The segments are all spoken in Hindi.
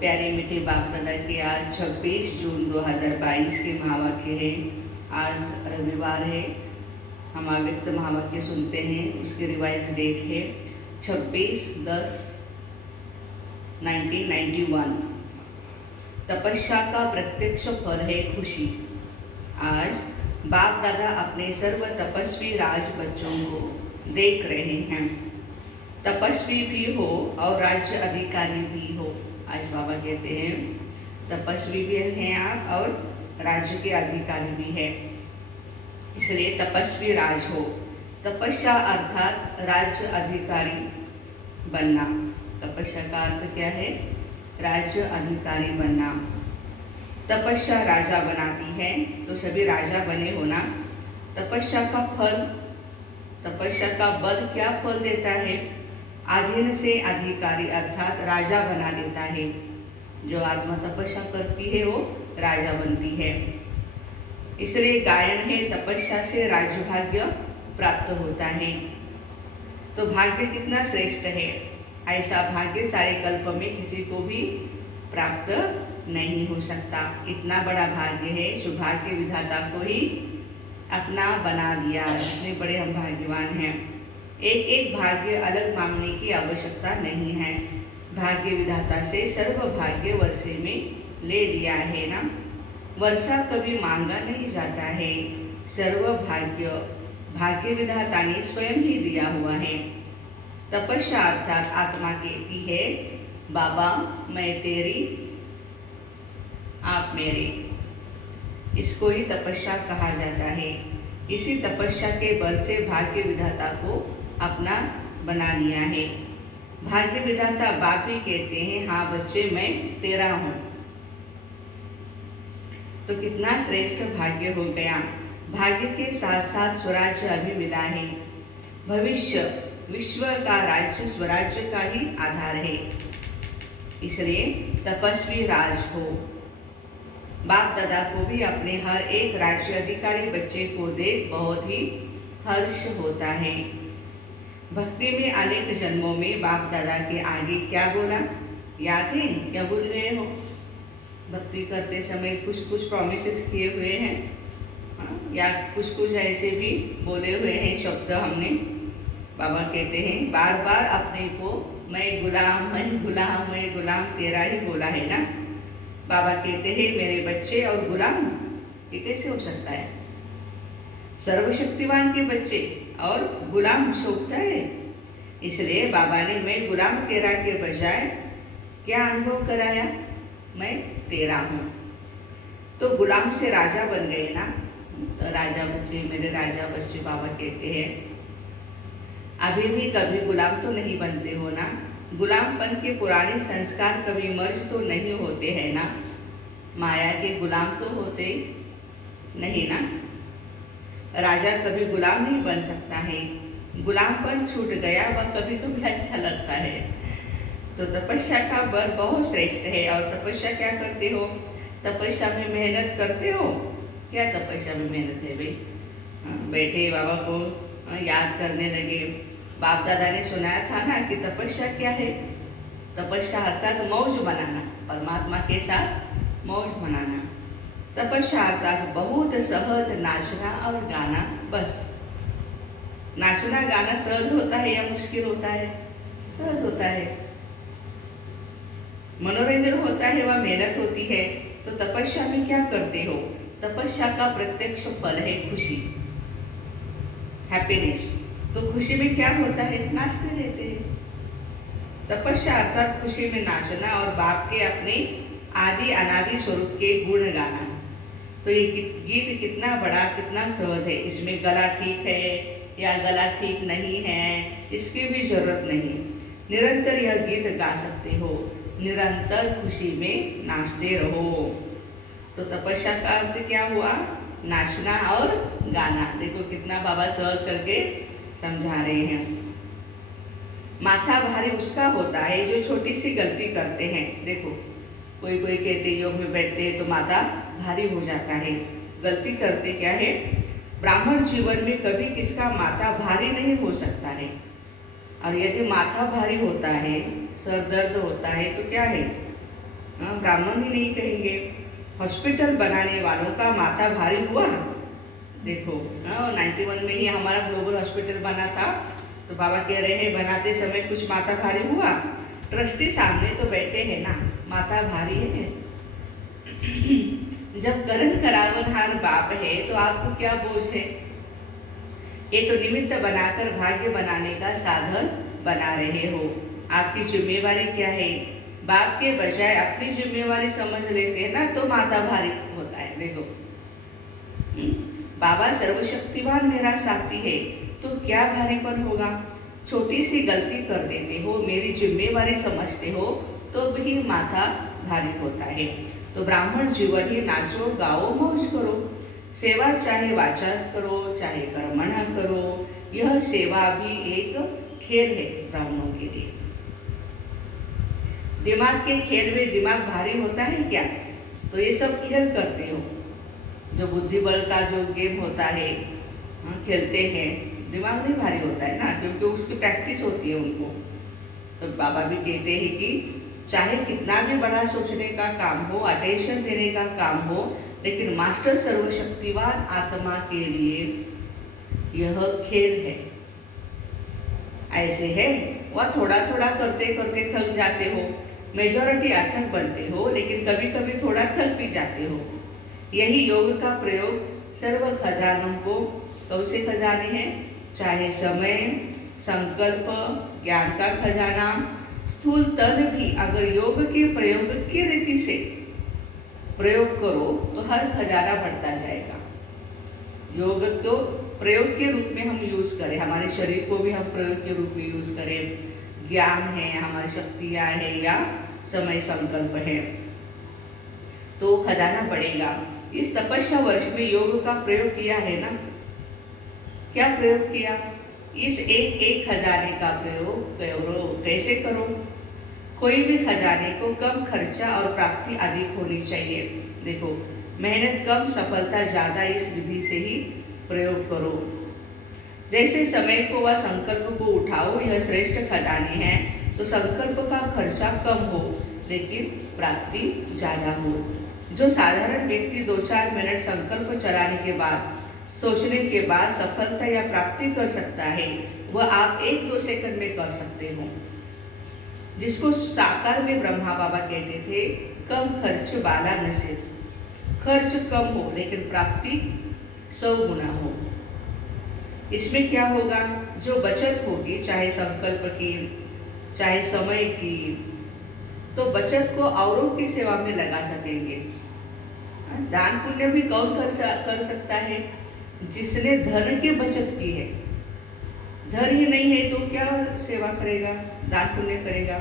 प्यारे मीठे बाप दादा के आज 26 जून 2022 के महावाक्य है। आज रविवार है। हम अव्यक्त महावाक्य सुनते हैं। उसकी रिवाइज डेट है 26/10/1991। तपस्या का प्रत्यक्ष फल है खुशी। आज बाप दादा अपने सर्व तपस्वी राज बच्चों को देख रहे हैं। तपस्वी भी हो और राज्य अधिकारी भी हो। आज बाबा कहते हैं तपस्वी भी हैं आप और राज्य के अधिकारी भी हैं, इसलिए तपस्वी राज हो। तपस्या अर्थात राज्य अधिकारी बनना। तपस्या का अर्थ क्या है? राज्य अधिकारी बनना। तपस्या राजा बनाती है, तो सभी राजा बने होना। तपस्या का फल, तपस्या का बल क्या फल देता है? अधीन से अधिकारी अर्थात राजा बना देता है। जो आत्मा तपस्या करती है वो राजा बनती है। इसलिए गायन है तपस्या से राज्य भाग्य प्राप्त होता है। तो भाग्य कितना श्रेष्ठ है, ऐसा भाग्य सारे कल्प में किसी को भी प्राप्त नहीं हो सकता। इतना बड़ा भाग्य है, सौभाग्य विधाता को ही अपना बना दिया। इतने बड़े हम भाग्यवान हैं। एक एक भाग्य अलग मांगने की आवश्यकता नहीं है। भाग्य विधाता से सर्व भाग्य वर्षे में ले लिया है ना। वर्षा कभी मांगा नहीं जाता है। सर्व भाग्य भाग्य विधाता ने स्वयं ही दिया हुआ है। तपस्या अर्थात आत्मा कहती है बाबा मैं तेरी आप मेरे। इसको ही तपस्या कहा जाता है। इसी तपस्या के बल से भाग्य विधाता को अपना बना लिया है। भाग्य विधाता बाप ही कहते हैं हाँ बच्चे मैं तेरा हूँ। तो कितना श्रेष्ठ भाग्य हो गया। भाग्य के साथ साथ स्वराज्य अभी मिला है। भविष्य विश्व का राज्य स्वराज्य का ही आधार है। इसलिए तपस्वी राज हो। बाप दादा को भी अपने हर एक राज्य अधिकारी बच्चे को देख बहुत ही हर्ष होता है। भक्ति में अनेक जन्मों में बाप दादा के आगे क्या बोला याद है या भूल गए हो? भक्ति करते समय कुछ कुछ प्रॉमिसेस किए हुए हैं या कुछ कुछ ऐसे भी बोले हुए हैं शब्द हमने। बाबा कहते हैं बार बार अपने को मैं गुलाम तेरा ही बोला है ना। बाबा कहते हैं मेरे बच्चे और गुलाम, ये कैसे हो सकता है? सर्वशक्तिमान के बच्चे और गुलाम होता है। इसलिए बाबा ने मैं गुलाम तेरा के बजाय क्या अनुभव कराया? मैं तेरा हूँ। तो गुलाम से राजा बन गए ना। तो राजा बच्चे मेरे राजा बच्चे बाबा कहते हैं। अभी भी कभी गुलाम तो नहीं बनते हो ना। गुलामपन के पुराने संस्कार कभी मर्ज तो नहीं होते हैं ना। माया के गुलाम तो होते नहीं ना। राजा कभी गुलाम नहीं बन सकता है। गुलामपन छूट गया वह कभी कभी अच्छा लगता है। तो तपस्या का बल बहुत श्रेष्ठ है। और तपस्या क्या करते हो? तपस्या में मेहनत करते हो। क्या तपस्या में मेहनत है भाई? बैठे बाबा को याद करने लगे। बाप दादा ने सुनाया था ना कि तपस्या क्या है? तपस्या अर्थात मौज बनाना, परमात्मा के साथ मौज बनाना। तपस्या अर्थात बहुत सहज नाचना और गाना। बस नाचना गाना सहज होता है या मुश्किल होता है? सहज होता है। मनोरंजन होता है वह मेहनत होती है। तो तपस्या में क्या करते हो? तपस्या का प्रत्यक्ष फल है खुशी, हैप्पीनेस। तो खुशी में क्या होता है? नाचते रहते हैं। तपस्या अर्थात खुशी में नाचना और बाप के अपने आदि अनादि स्वरूप के गुण गाना। तो ये गीत कितना बड़ा कितना सहज है। इसमें गला ठीक है या गला ठीक नहीं है इसकी भी जरूरत नहीं। निरंतर यह गीत गा सकते हो। निरंतर खुशी में नाचते रहो। तो तपस्या का अर्थ क्या हुआ? नाचना और गाना। देखो कितना बाबा सहज करके समझा रहे हैं। माथा भारी उसका होता है जो छोटी सी गलती करते हैं। देखो कोई कोई कहते योग में बैठते हैं तो माथा भारी हो जाता है। गलती करते क्या है? ब्राह्मण जीवन में कभी किसका माथा भारी नहीं हो सकता है। और यदि माथा भारी होता है, सर दर्द होता है तो क्या है? ब्राह्मण ही नहीं कहेंगे। हॉस्पिटल बनाने वालों का माथा भारी हुआ। देखो 91 में ही हमारा ग्लोबल हॉस्पिटल बना था, तो बाबा कह रहे हैं बनाते समय कुछ माथा भारी हुआ। ट्रस्टी सामने तो बैठे हैं ना, माथा भारी है। जब करण करावनहार बाप है तो आपको क्या बोझ है? ये तो निमित्त बनाकर भाग्य बनाने का साधन बना रहे हो। आपकी जिम्मेवारी क्या है? बाप के बजाय अपनी जिम्मेवारी समझ लेते हैं ना, तो माथा भारी होता है। देखो बाबा सर्वशक्तिवान मेरा साथी है, तो क्या भारीपन होगा? छोटी सी गलती कर देते हो, मेरी जिम्मेवारी समझते हो, तो भी माथा भारी होता है। तो ब्राह्मण जीवन ही नाचो गाओ मौज करो। सेवा चाहे वाचा करो चाहे कर्मणा करो, यह सेवा भी एक खेल है ब्राह्मणों के लिए। दिमाग के खेल में दिमाग भारी होता है क्या? तो ये सब खेल करते हो, जो बुद्धि बल का जो गेम होता है खेलते हैं, दिमाग नहीं भारी होता है ना, क्योंकि उसकी प्रैक्टिस होती है उनको। तो बाबा भी कहते हैं कि चाहे कितना भी बड़ा सोचने का काम हो, अटेंशन देने का काम हो, लेकिन मास्टर सर्वशक्तिवान आत्मा के लिए यह खेल है। ऐसे है वह थोड़ा थोड़ा करते करते थक जाते हो, मेजॉरिटी अथक बनते हो, लेकिन कभी कभी थोड़ा थक भी जाते हो। यही योग का प्रयोग सर्व खजानों को, कौन से खजाने हैं? चाहे समय, संकल्प, ज्ञान का खजाना, स्थूल तन भी अगर योग के प्रयोग की रीति से प्रयोग करो तो हर खजाना बढ़ता जाएगा। योग को प्रयोग के रूप में हम यूज करें, हमारे शरीर को भी हम प्रयोग के रूप में यूज करें, ज्ञान है, हमारी शक्तियां है, या समय संकल्प है, तो खजाना बढ़ेगा। इस तपस्या वर्ष में योग का प्रयोग किया है ना? क्या प्रयोग किया? इस एक एक खजाने का प्रयोग करो। कैसे करो? कोई भी खजाने को कम खर्चा और प्राप्ति अधिक होनी चाहिए। देखो मेहनत कम सफलता ज्यादा, इस विधि से ही प्रयोग करो। जैसे समय को व संकल्प को उठाओ, यह श्रेष्ठ खजाने हैं। तो संकल्प का खर्चा कम हो लेकिन प्राप्ति ज्यादा हो। जो साधारण व्यक्ति 2-4 मिनट संकल्प चलाने के बाद, सोचने के बाद सफलता या प्राप्ति कर सकता है, वह आप 1-2 सेकंड में कर सकते हो। जिसको साकार में ब्रह्मा बाबा कहते थे, कम खर्च बाला नसीब। खर्च कम हो लेकिन प्राप्ति 100 गुना हो। इसमें क्या होगा? जो बचत होगी, चाहे संकल्प की चाहे समय की, तो बचत को औरों की सेवा में लगा सकेंगे। दान पुण्य भी कौन कर सकता है? जिसने धन की बचत की है। धन ही नहीं है तो क्या सेवा करेगा, दान पुण्य करेगा?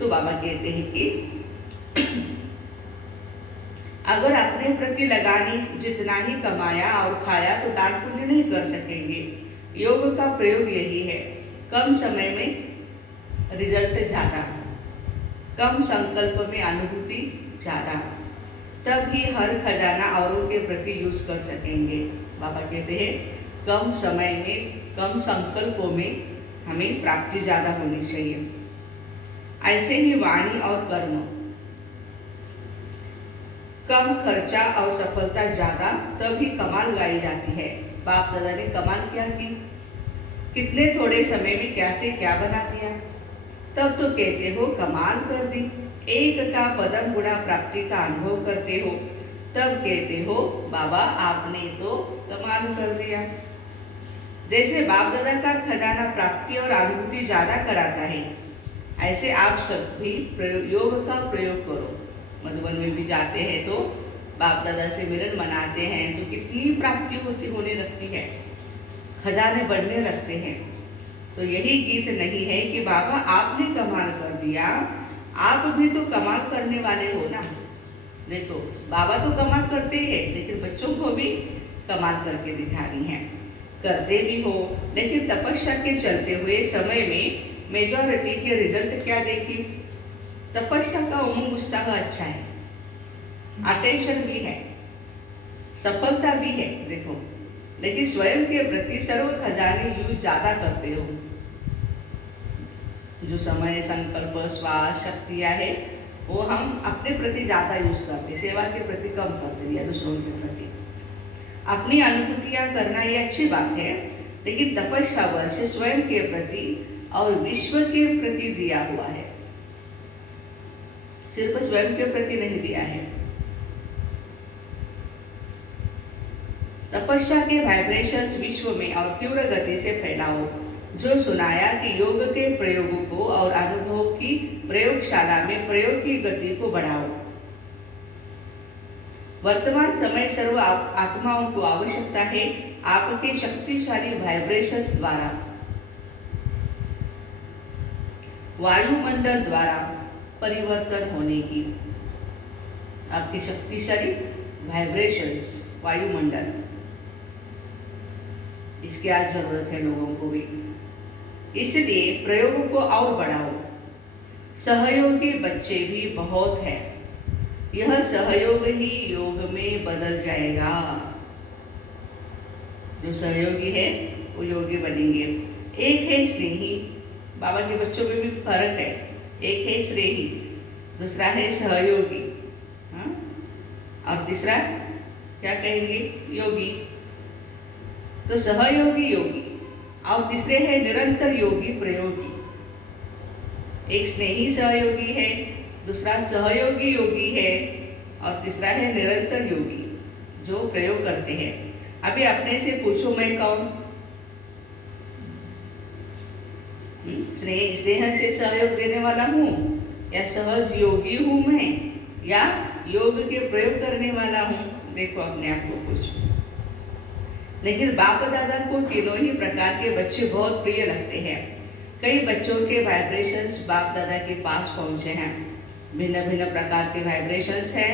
तो बाबा कहते हैं कि अगर अपने प्रति लगानी जितना ही कमाया और खाया तो दान पुण्य नहीं कर सकेंगे। योग का प्रयोग यही है, कम समय में रिजल्ट ज्यादा, कम संकल्प में अनुभूति ज्यादा, तब ही हर खजाना औरों के प्रति यूज कर सकेंगे। बाबा कहते हैं कम समय में, कम संकल्पों में हमें प्राप्ति ज्यादा होनी चाहिए। ऐसे ही वाणी और कर्म, कम खर्चा और सफलता ज्यादा, तभी कमाल गाई जाती है। बाप दादा ने कमाल क्या की, कितने थोड़े समय में क्या से क्या बना दिया। तब तो कहते हो कमाल कर दी। एक का पदम गुणा प्राप्ति का अनुभव करते हो, तब कहते हो बाबा आपने तो कमाल कर दिया। जैसे बाप दादा का खजाना प्राप्ति और अनुभूति ज्यादा कराता है, ऐसे आप सब भी योग का प्रयोग करो। मधुबन में भी जाते हैं तो बाप दादा से मिलन मनाते हैं, तो कितनी प्राप्ति होने लगती है, खजाने बढ़ने लगते हैं। तो यही गीत नहीं है कि बाबा आपने कमाल कर दिया, आप भी तो कमाल करने वाले हो ना। देखो बाबा तो कमाल करते हैं, लेकिन बच्चों को भी कमाल करके दिखानी है। करते भी हो, लेकिन तपस्या के चलते हुए समय में मेजॉरिटी के रिजल्ट क्या देखी? तपस्या का उमंग उत्साह अच्छा है, अटेंशन भी है, सफलता भी है। देखो लेकिन स्वयं के प्रति सर्व खजाने यूज ज्यादा करते हो। जो समय, संकल्प, श्वास, शक्तियां है, वो हम अपने प्रति ज़्यादा यूज करते, सेवा के प्रति कम करते या दूसरों के प्रति। अपनी अनुभूतियाँ करना ये अच्छी बात है, लेकिन तपस्या वर्ष स्वयं के प्रति और विश्व के प्रति दिया हुआ है, सिर्फ स्वयं के प्रति नहीं दिया है। तपस्या के वाइब्रेशंस विश्व में और तीव्र गति से फैलाओ। जो सुनाया कि योग के प्रयोगों को और अनुभव की प्रयोगशाला में प्रयोग की गति को बढ़ाओ। वर्तमान समय सर्व आत्माओं को आवश्यकता है आपके शक्तिशाली वाइब्रेशंस द्वारा, वायुमंडल द्वारा परिवर्तन होने की। आपके शक्तिशाली वाइब्रेशंस, वायुमंडल, इसकी आज जरूरत है लोगों को भी। इसलिए प्रयोगों को और बढ़ाओ। सहयोगी बच्चे भी बहुत हैं। यह सहयोग ही योग में बदल जाएगा। जो सहयोगी है वो योगी बनेंगे। एक है स्नेही, बाबा के बच्चों में भी फर्क है। एक है स्नेही, दूसरा है सहयोगी, हाँ? और तीसरा क्या कहेंगे? योगी। तो सहयोगी योगी और तीसरे है निरंतर योगी प्रयोगी। एक स्नेही सहयोगी है, दूसरा सहयोगी योगी है और तीसरा है निरंतर योगी जो प्रयोग करते हैं। अभी अपने से पूछो, मैं कौन? स्नेह से सहयोग देने वाला हूँ या सहज योगी हूँ मैं, या योग के प्रयोग करने वाला हूँ? देखो अपने आप को पूछो। लेकिन बाप दादा को तीनों ही प्रकार के बच्चे बहुत प्रिय लगते हैं। कई बच्चों के वाइब्रेशंस बाप दादा के पास पहुंचे हैं। भिन्न भिन्न प्रकार के वाइब्रेशंस हैं।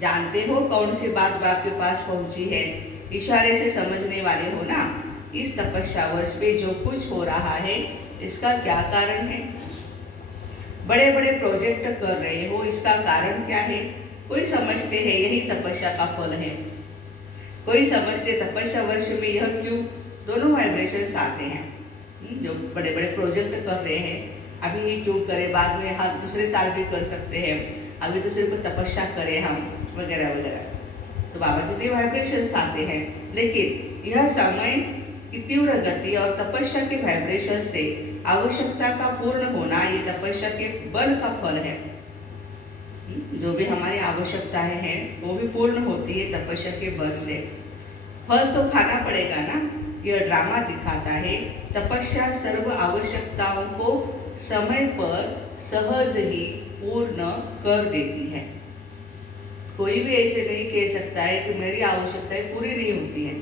जानते हो कौन सी बात बाप के पास पहुंची है? इशारे से समझने वाले हो ना। इस तपस्या वर्ष पे जो कुछ हो रहा है इसका क्या कारण है? बड़े बड़े प्रोजेक्ट कर रहे हो, इसका कारण क्या है? कोई समझते हैं यही तपस्या का फल है, कोई समझते तपस्या वर्ष में यह क्यों दोनों वाइब्रेशंस आते हैं। जो बड़े बड़े प्रोजेक्ट कर रहे हैं अभी ये क्यों करें, बाद में हम दूसरे साल भी कर सकते हैं, अभी तो सिर्फ तपस्या करें हम, वगैरह वगैरह। तो बाबा के वाइब्रेशंस आते हैं। लेकिन यह समय की तीव्र गति और तपस्या के वाइब्रेशन से आवश्यकता का पूर्ण होना, ये तपस्या के बल का फल है। जो भी हमारी आवश्यकताएं हैं वो भी पूर्ण होती है तपस्या के बल से। फल तो खाना पड़ेगा ना। यह ड्रामा दिखाता है तपस्या सर्व आवश्यकताओं को समय पर सहज ही पूर्ण कर देती है। कोई भी ऐसे नहीं कह सकता है कि मेरी आवश्यकताएं पूरी नहीं होती है।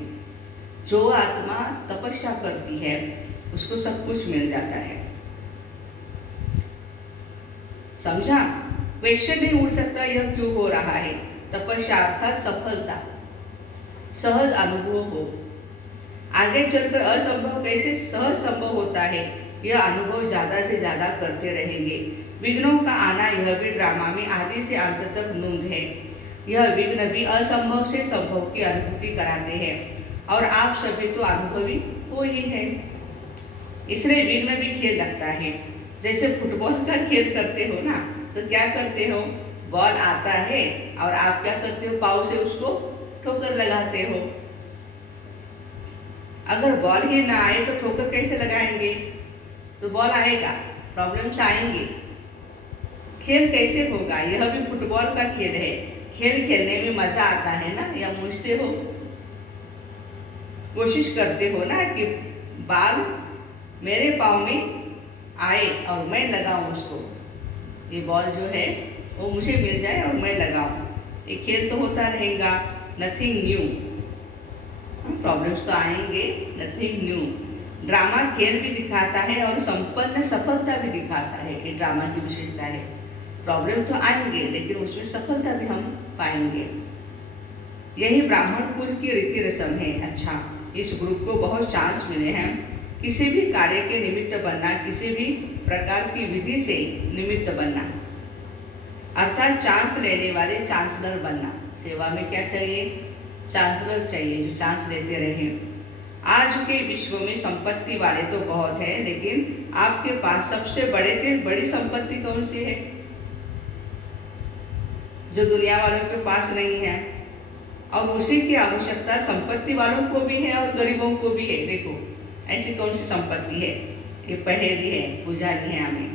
जो आत्मा तपस्या करती है उसको सब कुछ मिल जाता है। समझा? क्वेश्चन नहीं उठ सकता यह क्यों हो रहा है। तपस्या अर्थात सफलता, सहज अनुभव हो। आगे चलकर असंभव कैसे सहज संभव होता है, यह अनुभव ज्यादा से ज्यादा करते रहेंगे। विघ्नों का आना यह भी ड्रामा में आदि से अंत तक नूंद है। यह विघ्न भी असंभव से संभव की अनुभूति कराते हैं और आप सभी तो अनुभवी हो ही है। इसलिए विघ्न भी खेल लगता है। जैसे फुटबॉल का खेल करते हो ना, तो क्या करते हो? बॉल आता है और आप क्या करते हो? पाँव से उसको ठोकर लगाते हो। अगर बॉल ही ना आए तो ठोकर कैसे लगाएंगे? तो बॉल आएगा, प्रॉब्लम्स आएंगे। खेल कैसे होगा? यह भी फुटबॉल का खेल है। खेल खेलने में मजा आता है ना, या मुझते हो, कोशिश करते हो ना कि बॉल मेरे पाँव में आए और मैं लगाऊं उसको। ये बॉल जो है वो मुझे मिल जाए और मैं लगाऊं। ये खेल तो होता रहेगा, नथिंग न्यू। प्रॉब्लम्स तो आएंगे, नथिंग न्यू। ड्रामा खेल भी दिखाता है और संपन्न सफलता भी दिखाता है। ये ड्रामा की विशेषता है। प्रॉब्लम तो आएंगे लेकिन उसमें सफलता भी हम पाएंगे। यही ब्राह्मण कुल की रीति रस्म है। अच्छा, इस ग्रुप को बहुत चांस मिले हैं किसी भी कार्य के निमित्त बनना, किसी भी प्रकार की विधि से निमित्त बनना, अर्थात चांस लेने वाले चांसलर बनना। सेवा में क्या चाहिए? चांसलर चाहिए जो चांस लेते रहे। आज के विश्व में संपत्ति वाले तो बहुत है, लेकिन आपके पास सबसे बड़ी संपत्ति कौन सी है? जो दुनिया वालों के पास नहीं है, और उसी की आवश्यकता संपत्ति वालों को भी है और गरीबों को भी है। देखो ऐसी कौन सी संपत्ति है, ये पहेली है, पुजारी है हमें।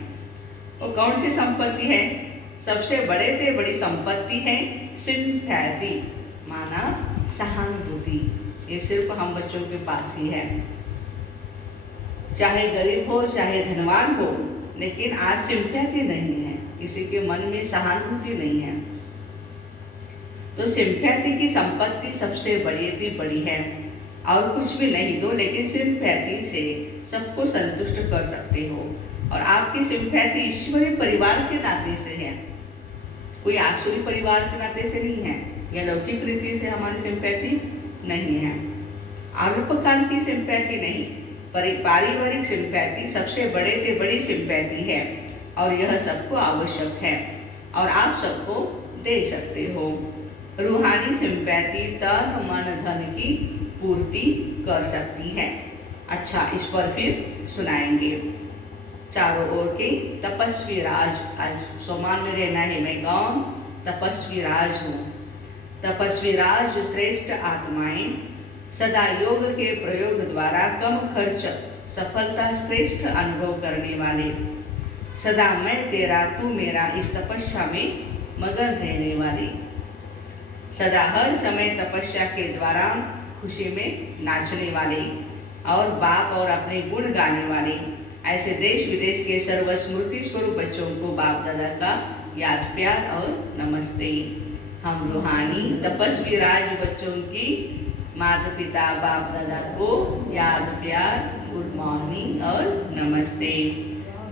वो कौन सी संपत्ति है? सबसे बड़े से बड़ी संपत्ति है सिंपैथी, माना सहानुभूति। ये सिर्फ हम बच्चों के पास ही है। चाहे गरीब हो चाहे धनवान हो, लेकिन आज सिंपैथी नहीं है, किसी के मन में सहानुभूति नहीं है। तो सिंपैथी की संपत्ति सबसे बड़ी है। और कुछ भी नहीं दो, लेकिन सिंपैथी से सबको संतुष्ट कर सकते हो। और आपकी सिंपैथी ईश्वरीय परिवार के नाते से है, कोई आसुरी परिवार के नाते से नहीं है, या लौकिक रीति से हमारी सिंपैथी नहीं है। अल्पकाल की सिंपैथी नहीं, पारिवारिक सिंपैथी सबसे बड़ी सिंपैथी है, और यह सबको आवश्यक है और आप सबको दे सकते हो। रूहानी सिंपैथी तन मन धन की पूर्ति कर सकती है। अच्छा, इस पर फिर सुनाएंगे। चारों ओर के तपस्वी राज, आज सोमान में रहना है। मैं कौन? तपस्वी राज हूँ। तपस्वी राज श्रेष्ठ आत्माएं सदा योग के प्रयोग द्वारा कम खर्च सफलता श्रेष्ठ अनुभव करने वाले, सदा मैं तेरा तू मेरा इस तपस्या में मगन रहने वाले, सदा हर समय तपस्या के द्वारा खुशी में नाचने वाले और बाप और अपने गुण गाने वाले, ऐसे देश विदेश के सर्वस्मृति स्वरूप बच्चों को बाप दादा का याद प्यार और नमस्ते। हम रूहानी तपस्वी राज बच्चों की माता पिता बाप दादा को याद प्यार, गुड मॉर्निंग और नमस्ते।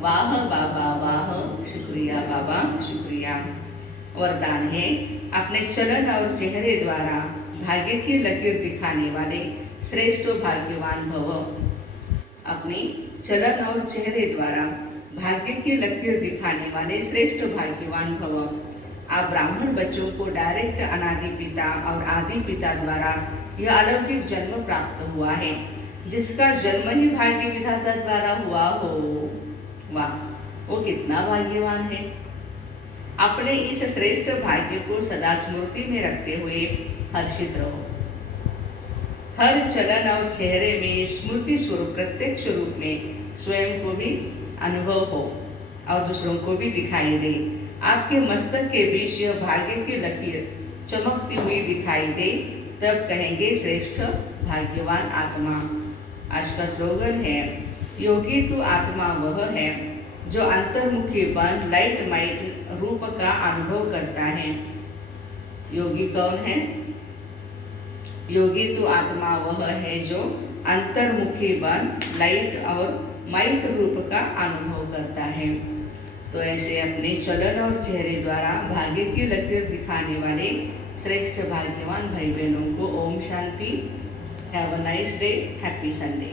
वाह बाबा वाह, शुक्रिया बाबा शुक्रिया। वरदान है, अपने चलन और चेहरे द्वारा भाग्य की लकीर दिखाने वाले श्रेष्ठ भाग्यवान भव। अपने चलन और चेहरे द्वारा भाग्य की लकीर दिखाने वाले श्रेष्ठ भाग्यवान भव। आप ब्राह्मण बच्चों को डायरेक्ट अनादि पिता और आदि पिता द्वारा यह अलौकिक जन्म प्राप्त हुआ है, जिसका जन्म ही भाग्य विधाता द्वारा हुआ हो। वाह, वो कितना भाग्यवान है। अपने इस श्रेष्ठ भाग्य को सदा स्मृति में रखते हुए हर्षित रहो। हर चलन और चेहरे में स्मृति स्वरूप प्रत्यक्ष रूप में स्वयं को भी अनुभव हो और दूसरों को भी दिखाई दे। आपके मस्तक के बीच यह भाग्य की लकीर चमकती हुई दिखाई दे, तब कहेंगे श्रेष्ठ भाग्यवान आत्मा। आज का स्लोगन है, योगी तो आत्मा वह है जो अंतर्मुखी बन लाइट माइट रूप का अनुभव करता है। योगी कौन है? योगी तो आत्मा वह है जो अंतर्मुखी बन लाइट और माइट रूप का अनुभव करता है। तो ऐसे अपने चलन और चेहरे द्वारा भाग्य की लकीर दिखाने वाले श्रेष्ठ भाग्यवान भाई बहनों को ओम शांति। Have a nice day, happy Sunday.